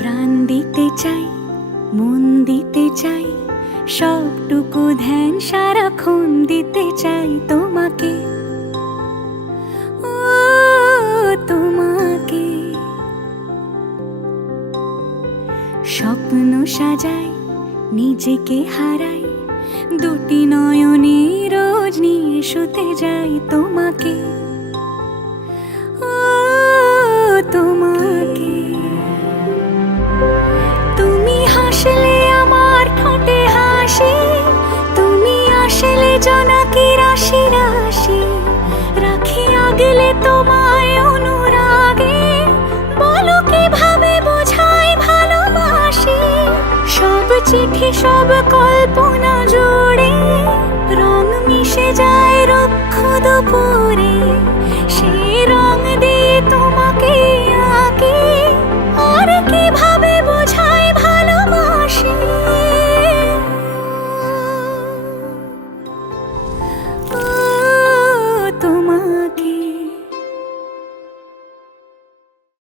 প্রাণ দিতে চাই, মন দিতে চাই, সবটুকু ধ্যান সারাক্ষণ দিতে চাই তোমাকে, ও তোমাকে। স্বপ্ন সাজাই, নিজেকে হারাই, দুটি নয়নে রোজ নিয়ে শুতে যাই তোমাকে, ও তোমাকে। তুমি হাসলে আমার ঠোঁটে হাসি, তুমি আসলে জোনাকি রাশি রাশি, রাখি আগলে তোমায় অনুরাগে, বলো কিভাবে বোঝাই ভালোবাসি। সব চিঠি সব কল্পনা জুড়ে রং মিশে যায় রুক্ষ দুপুরে, সেই রং দিয়ে